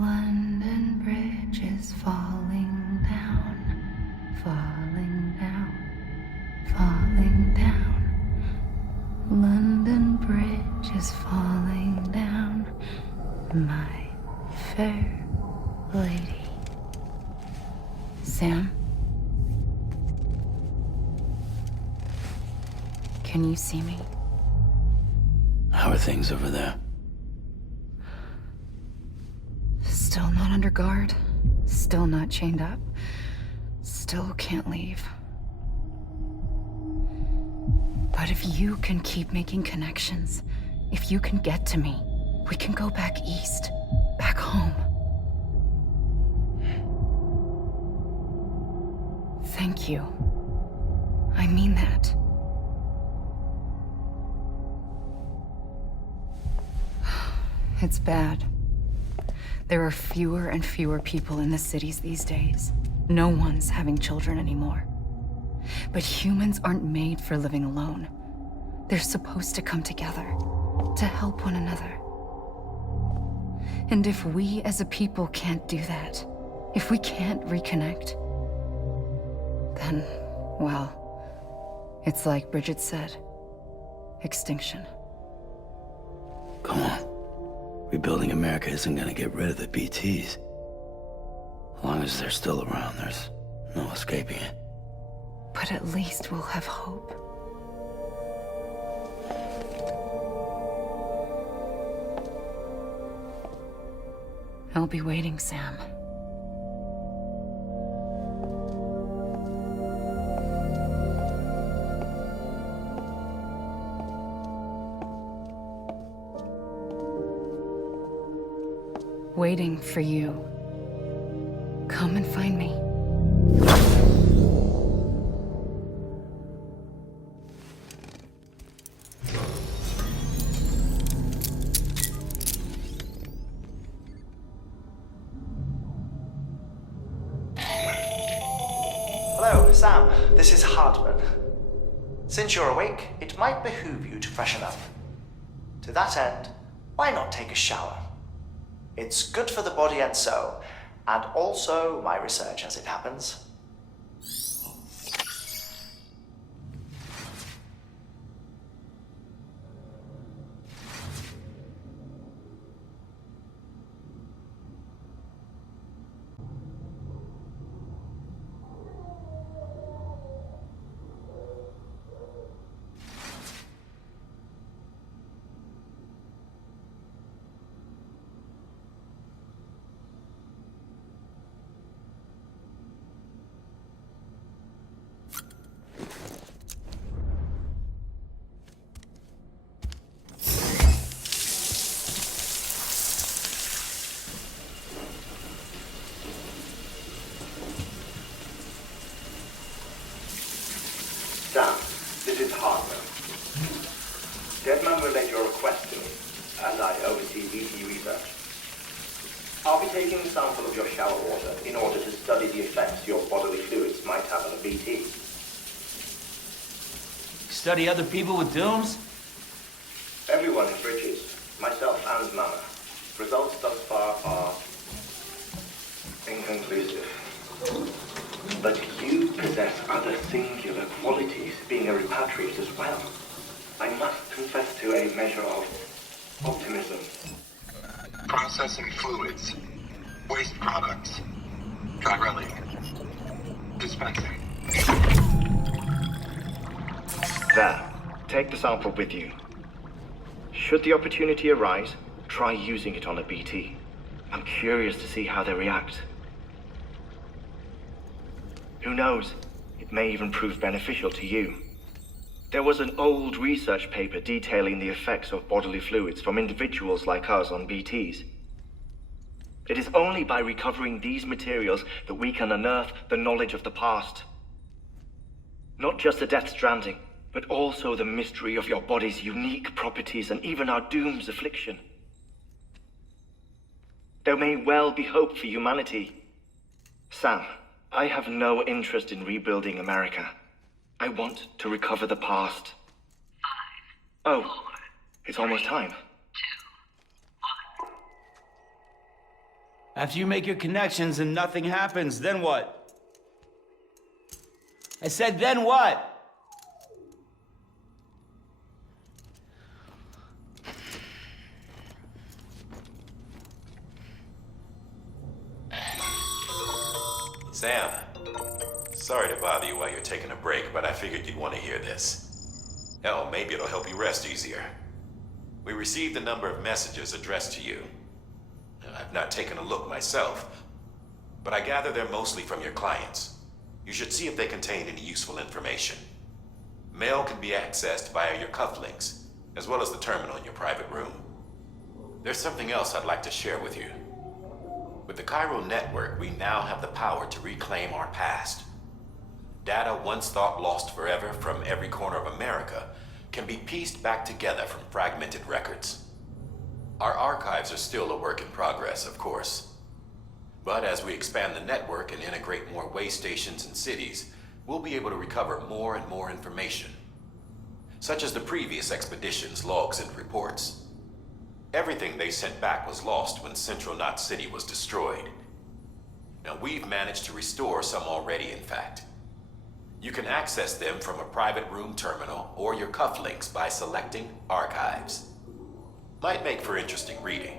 London Bridge is falling down, falling down, falling down. London Bridge is falling down, my fair lady. Sam? Can you see me? How are things over there? Still not under guard. Still not chained up. Still can't leave. But if you can keep making connections, if you can get to me, we can go back east. Back home. Thank you. I mean that. It's bad. There are fewer and fewer people in the cities these days. No one's having children anymore. But humans aren't made for living alone. They're supposed to come together, to help one another. And if we as a people can't do that, if we can't reconnect, then, well, it's like Bridget said, extinction. Come on. Rebuilding America isn't gonna get rid of the BTs. As long as they're still around, there's no escaping it. But at least we'll have hope. I'll be waiting, Sam. Waiting for you. Come and find me. Hello, Sam. This is Hartman. Since you're awake, it might behoove you to freshen up. To that end, why not take a shower? It's good for the body and soul, and also my research as it happens. Sam, this is Hartman. Deadman relayed your request to me, and I oversee BT research. I'll be taking a sample of your shower water in order to study the effects your bodily fluids might have on a BT. Study other people with dooms? Everyone in Bridges, myself and Mama. Results thus far are inconclusive. But you possess other singular qualities, being a repatriate as well. I must confess to a measure of optimism. Processing fluids. Waste products. Chirelling. Dispensing. There. Take the sample with you. Should the opportunity arise, try using it on a BT. I'm curious to see how they react. Who knows? It may even prove beneficial to you. There was an old research paper detailing the effects of bodily fluids from individuals like us on BTs. It is only by recovering these materials that we can unearth the knowledge of the past. Not just the Death Stranding, but also the mystery of your body's unique properties and even our doom's affliction. There may well be hope for humanity. Sam, I have no interest in rebuilding America. I want to recover the past. 5, Oh, 4, it's almost time. 2, 1. After you make your connections and nothing happens, then what? I said, then what? Sam, sorry to bother you while you're taking a break, but I figured you'd want to hear this. Hell, maybe it'll help you rest easier. We received a number of messages addressed to you. I've not taken a look myself, but I gather they're mostly from your clients. You should see if they contain any useful information. Mail can be accessed via your cufflinks, as well as the terminal in your private room. There's something else I'd like to share with you. With the Chiral network, we now have the power to reclaim our past. Data once thought lost forever from every corner of America can be pieced back together from fragmented records. Our archives are still a work in progress, of course. But as we expand the network and integrate more way stations and cities, we'll be able to recover more and more information, such as the previous expedition's logs and reports. Everything they sent back was lost when Central Knot City was destroyed. Now, we've managed to restore some already, in fact. You can access them from a private room terminal or your cufflinks by selecting Archives. Might make for interesting reading.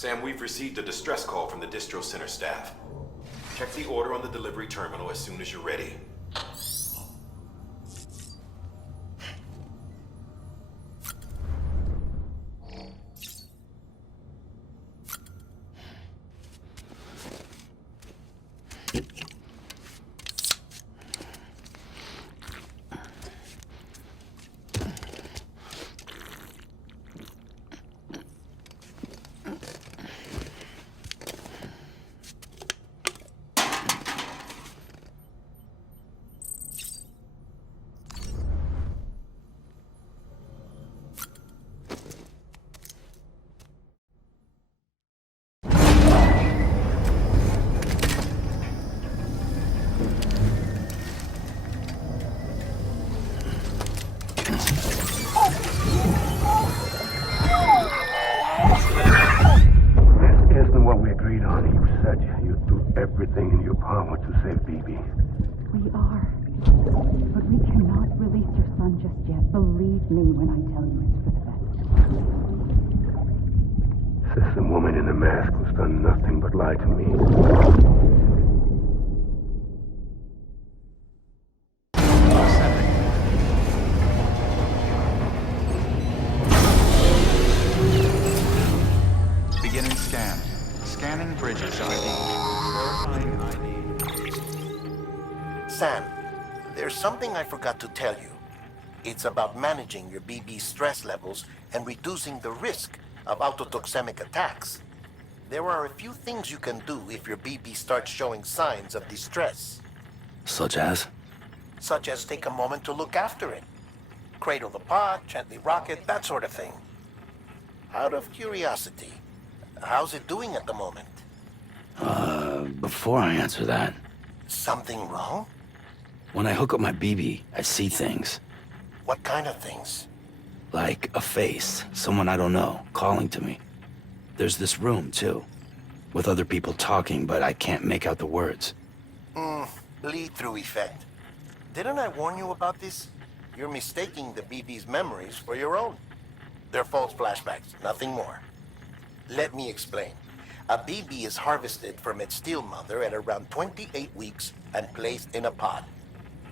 Sam, we've received a distress call from the distro center staff. Check the order on the delivery terminal as soon as you're ready. Everything in your power to save BB. We are. But we cannot release your son just yet. Believe me when I tell you it's for the best. System woman in the mask who's done nothing but lie to me. Beginning scan. Scanning bridges ID. Sam, there's something I forgot to tell you. It's about managing your BB stress levels and reducing the risk of autotoxemic attacks. There are a few things you can do if your BB starts showing signs of distress. Such as? Such as take a moment to look after it. Cradle the pod, gently rock it, that sort of thing. Out of curiosity, how's it doing at the moment? Before I answer that... Something wrong? When I hook up my BB, I see things. What kind of things? Like a face, someone I don't know, calling to me. There's this room, too, with other people talking, but I can't make out the words. Bleed-through effect. Didn't I warn you about this? You're mistaking the BB's memories for your own. They're false flashbacks, nothing more. Let me explain. A BB is harvested from its steel mother at around 28 weeks and placed in a pod.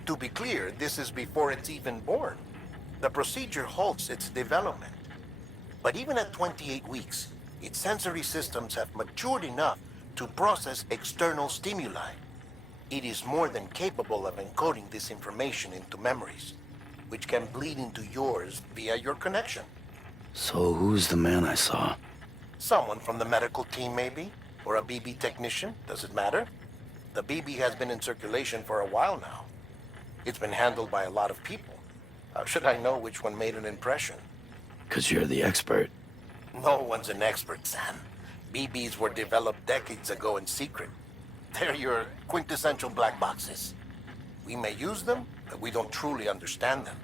To be clear, this is before it's even born. The procedure halts its development. But even at 28 weeks, its sensory systems have matured enough to process external stimuli. It is more than capable of encoding this information into memories, which can bleed into yours via your connection. So who's the man I saw? Someone from the medical team, maybe? Or a BB technician? Does it matter? The BB has been in circulation for a while now. It's been handled by a lot of people. How should I know which one made an impression? 'Cause you're the expert. No one's an expert, Sam. BBs were developed decades ago in secret. They're your quintessential black boxes. We may use them, but we don't truly understand them.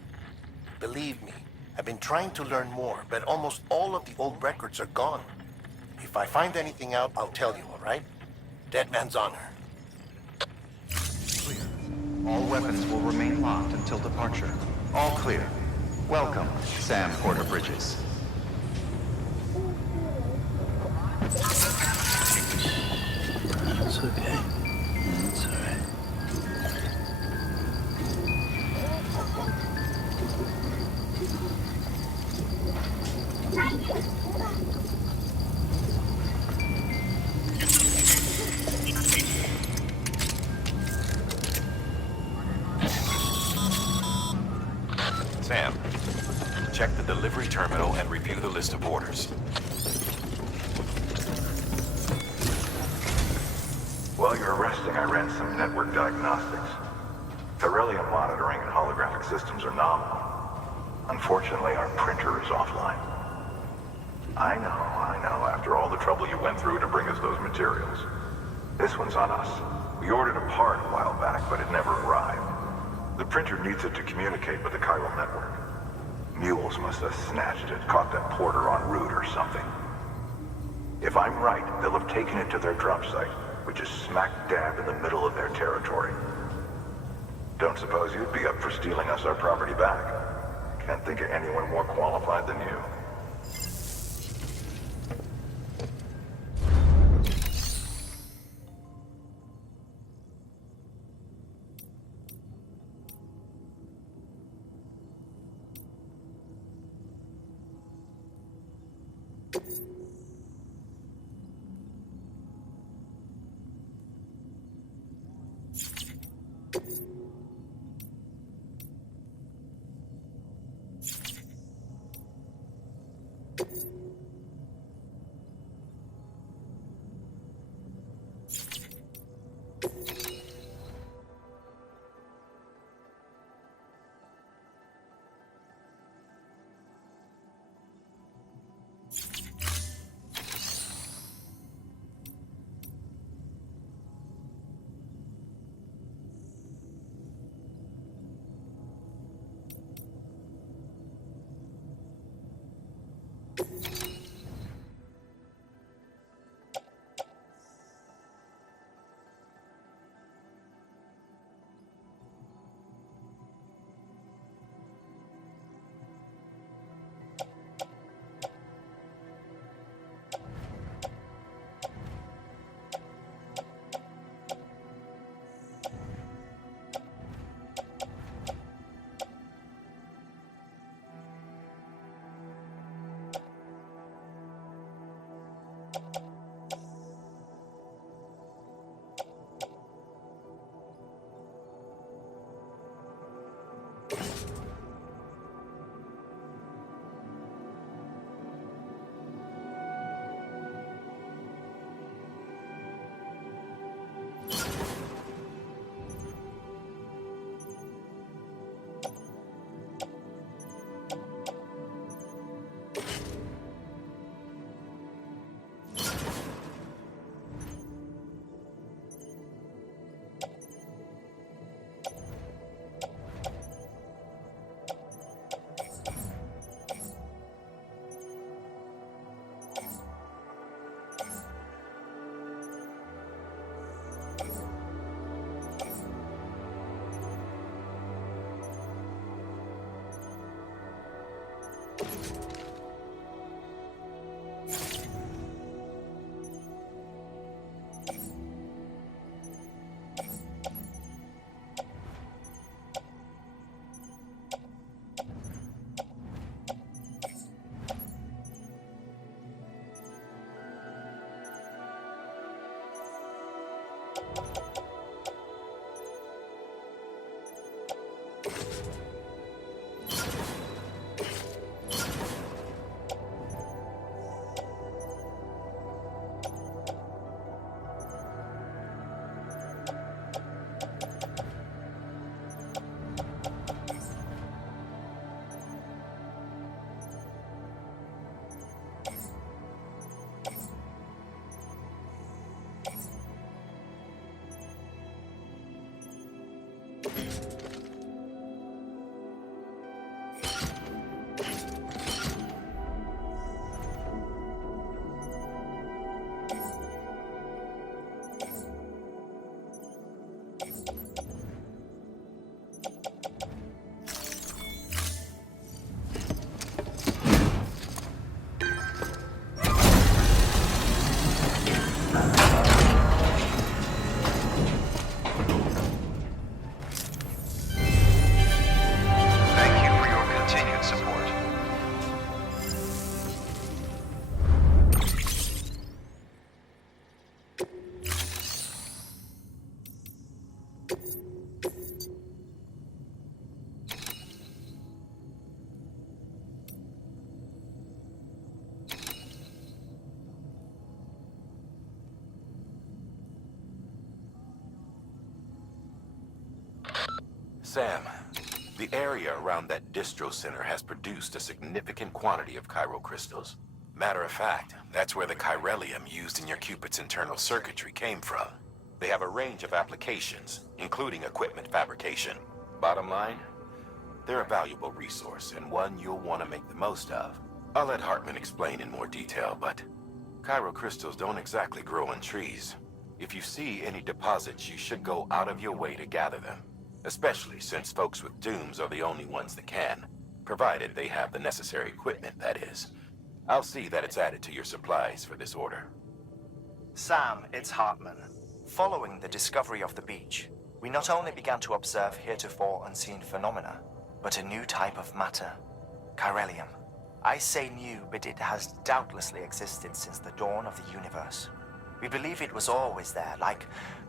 Believe me, I've been trying to learn more, but almost all of the old records are gone. If I find anything out, I'll tell you, all right? Dead man's honor. Clear. All weapons will remain locked until departure. All clear. Welcome, Sam Porter Bridges. That's okay. That's all right. Sam, check the delivery terminal and review the list of orders. While you're resting, I ran some network diagnostics. Beryllium monitoring and holographic systems are nominal. Unfortunately, our printer is offline. I know. After all the trouble you went through to bring us those materials. This one's on us. We ordered a part a while back, but it never arrived. The printer needs it to communicate with the chiral network. Mules must have snatched it, caught that porter en route or something. If I'm right, they'll have taken it to their drop site, which is smack dab in the middle of their territory. Don't suppose you'd be up for stealing us our property back? Can't think of anyone more qualified than you. Sam, the area around that distro center has produced a significant quantity of chiral crystals. Matter of fact, that's where the chiralium used in your Cupid's internal circuitry came from. They have a range of applications, including equipment fabrication. Bottom line, they're a valuable resource and one you'll want to make the most of. I'll let Hartman explain in more detail, but chiral crystals don't exactly grow on trees. If you see any deposits, you should go out of your way to gather them. Especially since folks with dooms are the only ones that can, provided they have the necessary equipment, that is. I'll see that it's added to your supplies for this order. Sam, it's Hartman. Following the discovery of the beach, we not only began to observe heretofore unseen phenomena, but a new type of matter, chiralium. I say new, but it has doubtlessly existed since the dawn of the universe. We believe it was always there, like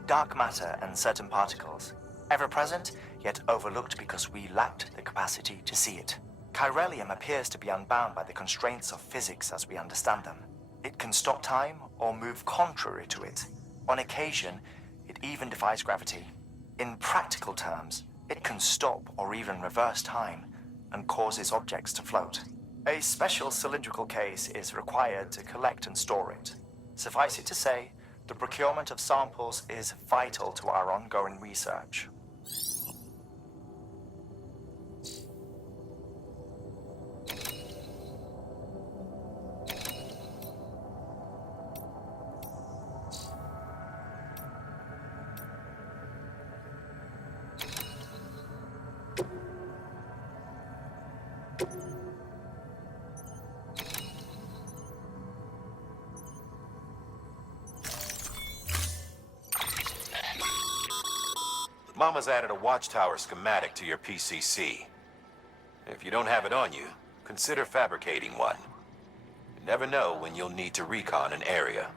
dark matter and certain particles. Ever present, yet overlooked because we lacked the capacity to see it. Chiralium appears to be unbound by the constraints of physics as we understand them. It can stop time or move contrary to it. On occasion, it even defies gravity. In practical terms, it can stop or even reverse time and causes objects to float. A special cylindrical case is required to collect and store it. Suffice it to say, the procurement of samples is vital to our ongoing research. Mama's added a watchtower schematic to your PCC. If you don't have it on you, consider fabricating one. You never know when you'll need to recon an area.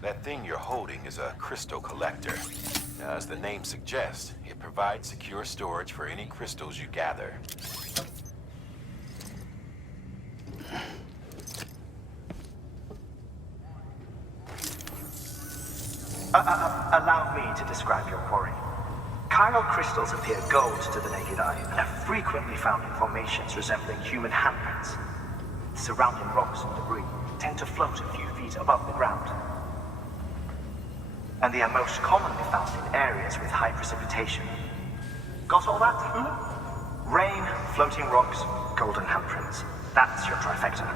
That thing you're holding is a crystal collector. Now, as the name suggests, it provides secure storage for any crystals you gather. me to describe your quarry. Chiral crystals appear gold to the naked eye and are frequently found in formations resembling human handprints. Surrounding rocks and debris tend to float a few feet above the ground. And they are most commonly found in areas with high precipitation. Got all that? Rain, floating rocks, golden handprints. That's your trifecta.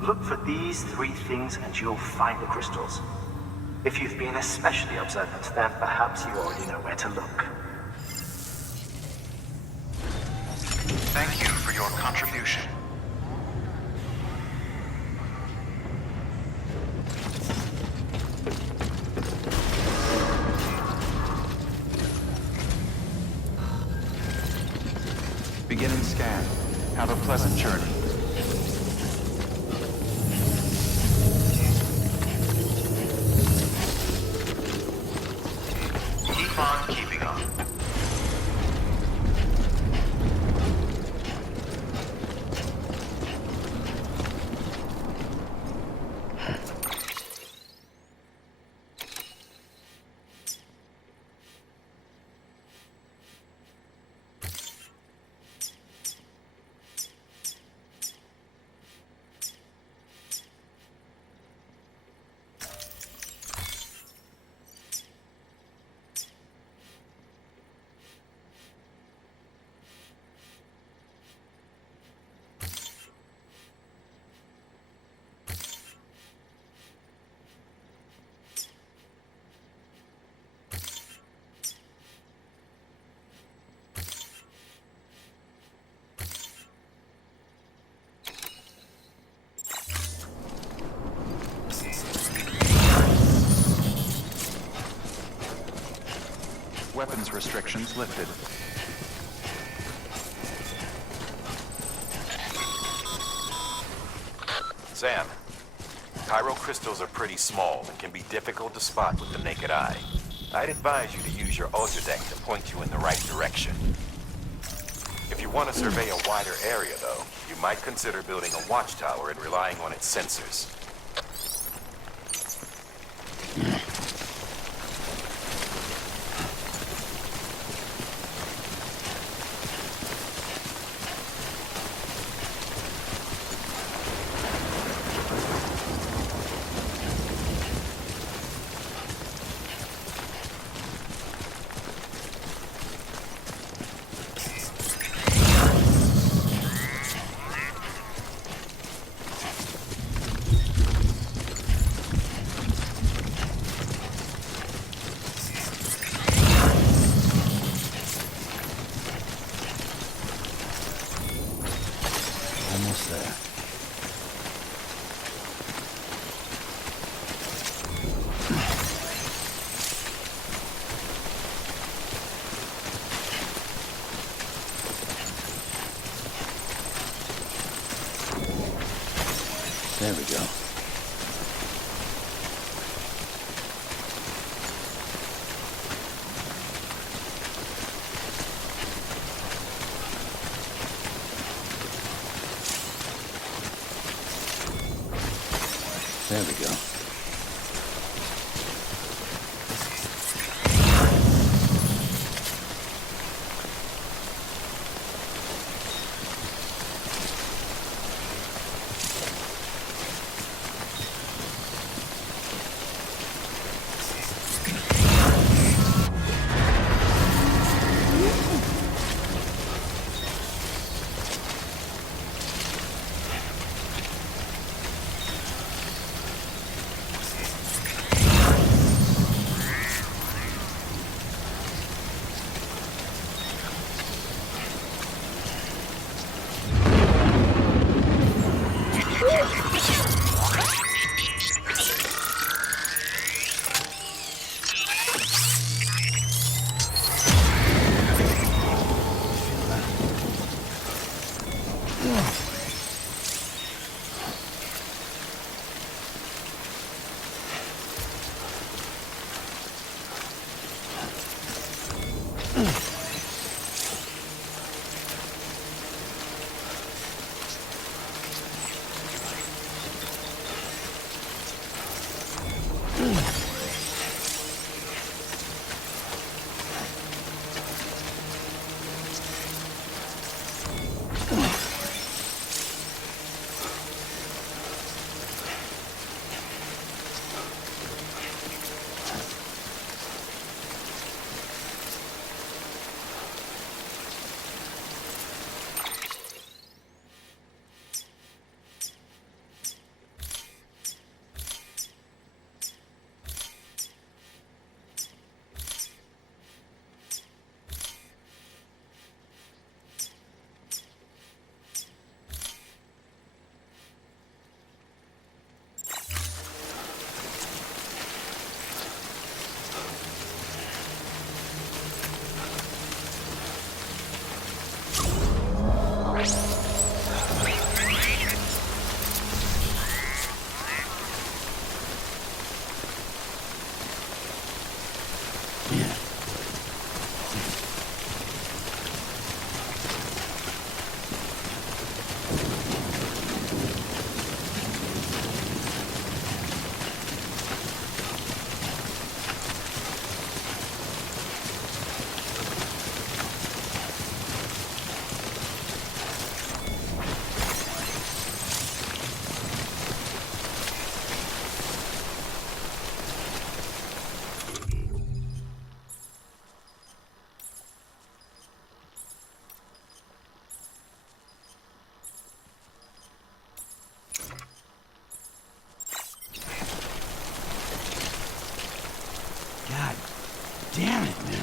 Look for these three things and you'll find the crystals. If you've been especially observant, then perhaps you already know where to look. Thank you for your contribution. Beginning scan. Have a pleasant journey. Keep on keeping on. Weapons restrictions lifted. Sam, chiral crystals are pretty small and can be difficult to spot with the naked eye. I'd advise you to use your ultradeck to point you in the right direction. If you want to survey a wider area, though, you might consider building a watchtower and relying on its sensors. Almost there. There we go. There we go. God damn it, man.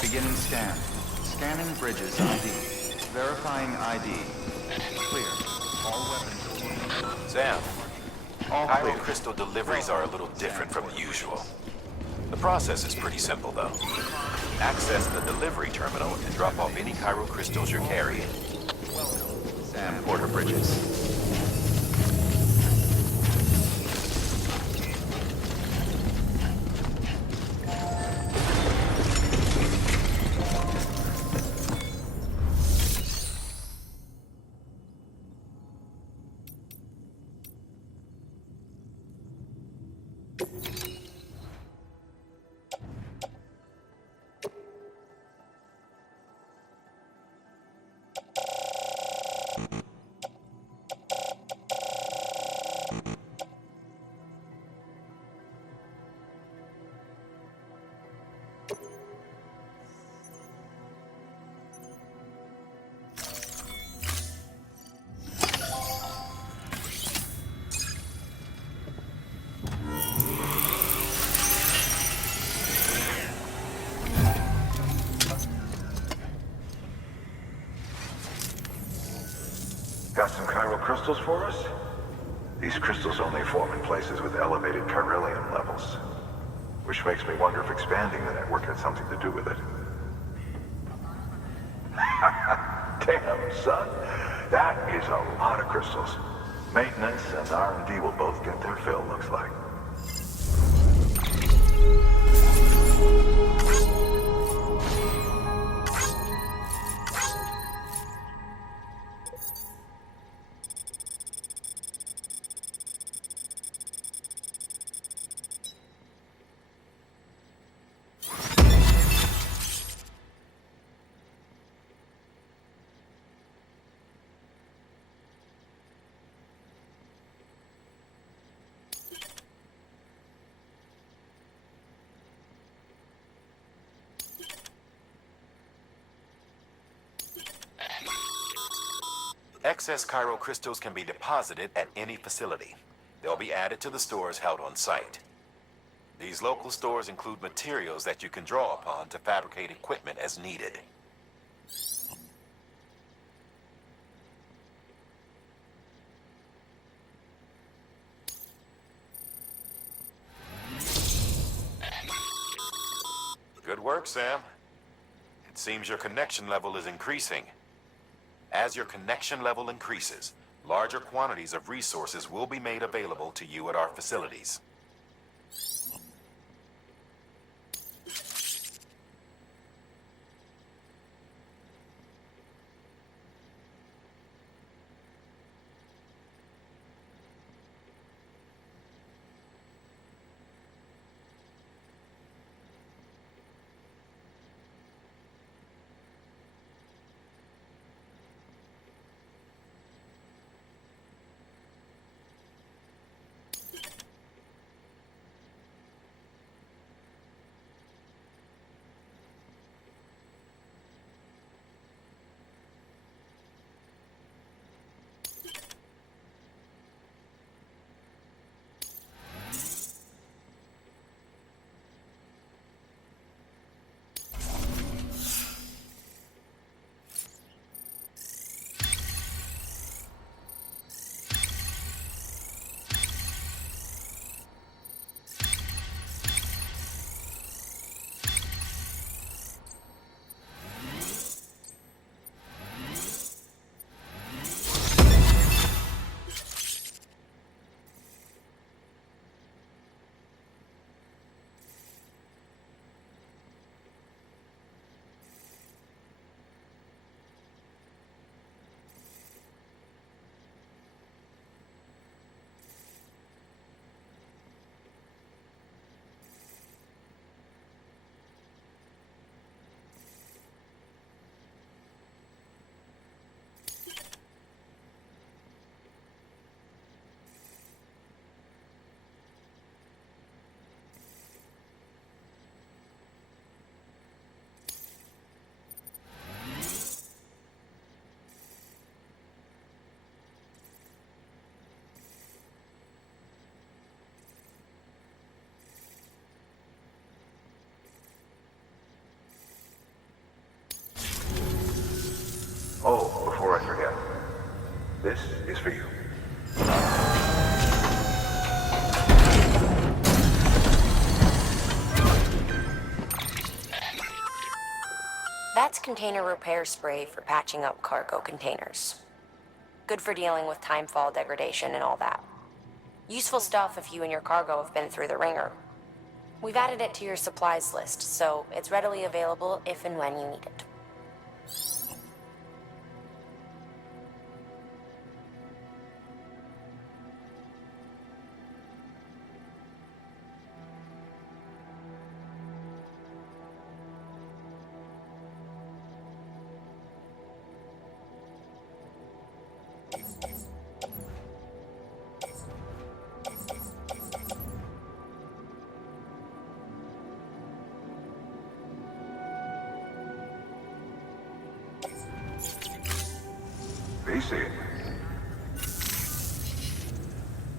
Beginning scan. Scanning bridges ID. Verifying ID. Clear. All weapons. Sam, All Chiral clear. crystal deliveries are a little different from the usual. The process is pretty simple, though. Access the delivery terminal and drop off any Chiral crystals you're carrying. Sam Porter Bridges. Got some chiral crystals for us? These crystals only form in places with elevated chiralium levels. Which makes me wonder if expanding the network had something to do with it. Damn, son. That is a lot of crystals. Maintenance and R&D will both get their fill, looks like. Excess Chiral crystals can be deposited at any facility. They'll be added to the stores held on site. These local stores include materials that you can draw upon to fabricate equipment as needed. Good work, Sam. It seems your connection level is increasing. As your connection level increases, larger quantities of resources will be made available to you at our facilities. Oh, before I forget, this is for you. That's container repair spray for patching up cargo containers. Good for dealing with timefall degradation and all that. Useful stuff if you and your cargo have been through the ringer. We've added it to your supplies list, so it's readily available if and when you need it.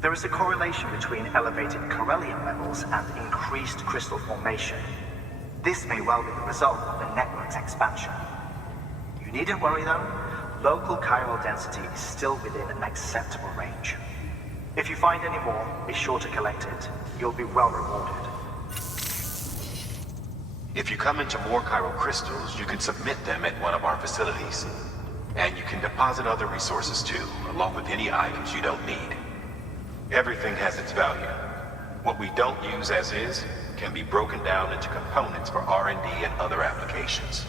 There is a correlation between elevated Chiralium levels and increased crystal formation. This may well be the result of the network's expansion. You needn't worry though, local chiral density is still within an acceptable range. If you find any more, be sure to collect it. You'll be well rewarded. If you come into more chiral crystals, you can submit them at one of our facilities. And you can deposit other resources too, along with any items you don't need. Everything has its value. What we don't use as is can be broken down into components for R&D and other applications.